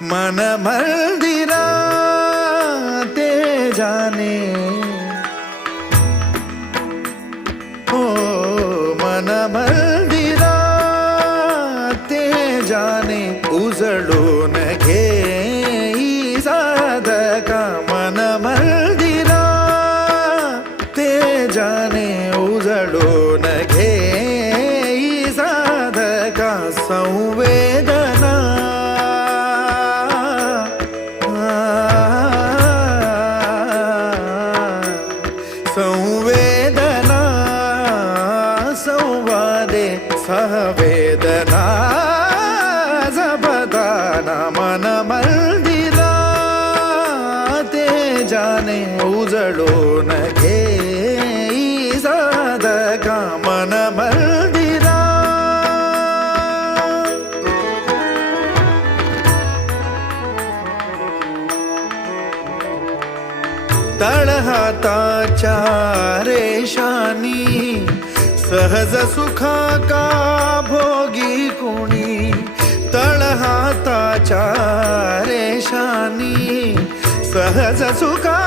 मन मंदिरा ते जाने हो मन मंदिरा ते जाने उजळून घे साधका मन मंदिरा ते जाने उजळून घे साधका संवेदना संवेदना संवादे सहवेदना जबदाना मन मंदिरा ते जाने उजळून घे साधका मन मंदिरा तळहाताच्या रेषानी सहज सुखा का भोगी कुणी तळहाताच्या रेषानी सहज सुखा